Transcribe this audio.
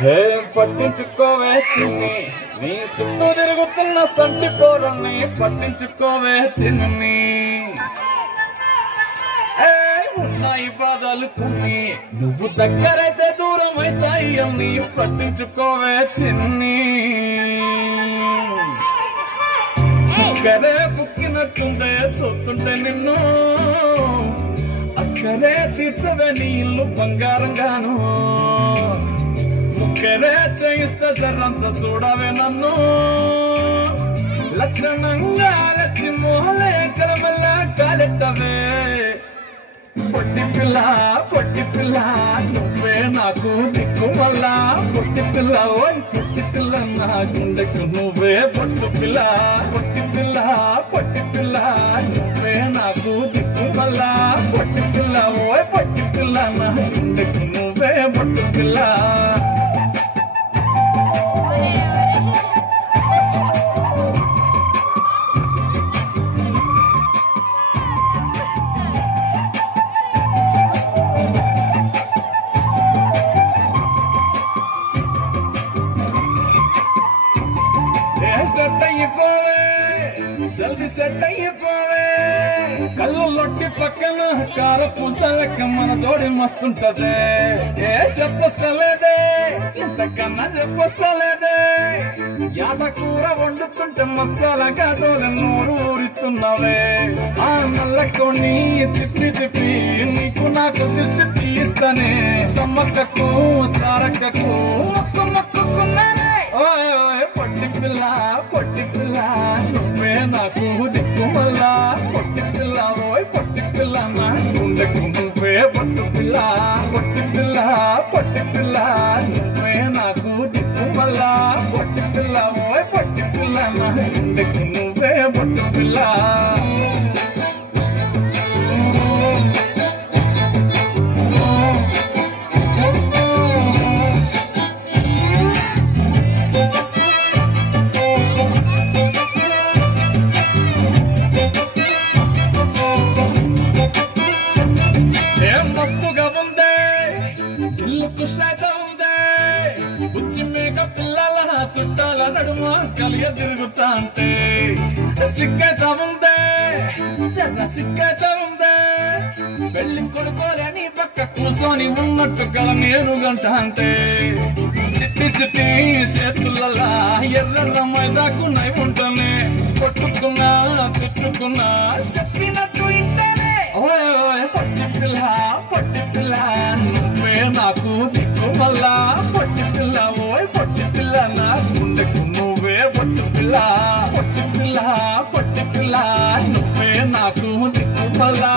హే పట్టించుకోవే చిన్ని నీ చుట్టూ తిరుగుతున్న సంటి పోరల్ని పట్టించుకోవే చిన్ని ఉన్నాయి బాధలు కొన్ని నువ్వు దగ్గరైతే దూరం అవుతాయి అన్ని పట్టించుకోవే చిన్ని చిక్కరే బుక్కినట్టుందే సొత్తుంటే నిన్ను అక్కడే తీర్చవే నీ ఇల్లు బంగారంగాను ముక్కరే చేయిస్తా జర్రంత చూడవే నన్ను లక్షణంగా లచ్చి మోహలే కలమల్ల కాలెట్టవే పొట్టి పిల్ల నువ్వే నాకు దిక్కు మళ్ళా పొట్టి పిల్ల ఓయ్ పొట్టి పిల్ల నా గుండెకు నువ్వే పొట్టు పిల్ల నువ్వే నాకు దిక్కు మళ్ళా పొట్టి పిల్ల ఓయ్ పొట్టి పిల్ల నా గుండెకు నువ్వే పొట్టు పిల్ల జల్దీ సెట్ అయిపోవే కళ్ళు లొట్టి పక్కన కార పూసలెక్క మన తోడి మస్తుంటదే ఏ చెప్పలేదే ఇంతకన్నా చెప్పలేదే యాట కూర వండుతుంటే మసాలాగా తోలే నోరు ఊరిస్తున్నావే ఆ నల్లకొని తిప్పి నీకు నాకు దిష్టి తీస్తానే సమ్మక్కకు సారక్కకు మొక్కుకున్నానే పొట్టి పిల్ల నువ్వే నాకు దిక్కు మళ్ళా పొట్టి పిల్ల ఓయ్ పొట్టి పిల్ల నా గుండెకు నువ్వే పొట్టు పిల్ల నువ్వే నాకు దిక్కు మళ్ళా పొట్టి పిల్ల ఓయ్ పొట్టి పిల్ల నా గుండెకు నువ్వే పొట్టు పిల్ల చుట్టాల నడుమ కలియ తిరుగుతా అంటే సిక్కైతా ఉందే పెళ్లి కొడుకోలేని పక్క కూర్చొని ఉన్నట్టు కల నేను గంట అంటే చిట్టి చేతులలా ఎర్ర మైదాకు నై ఉంటానే కొట్టుకున్నా తిట్టుకున్నా చెప్పినట్టు ఇంటనే పొట్టి పిల్ల నువ్వే నాకు దిక్కు మళ్ళా పొట్టి పిల్ల ఓయ్ పొట్టి పిల్ల నా గుండెకు నువ్వే పొట్టి పిల్ల నువ్వే నాకు దిక్కు మళ్ళా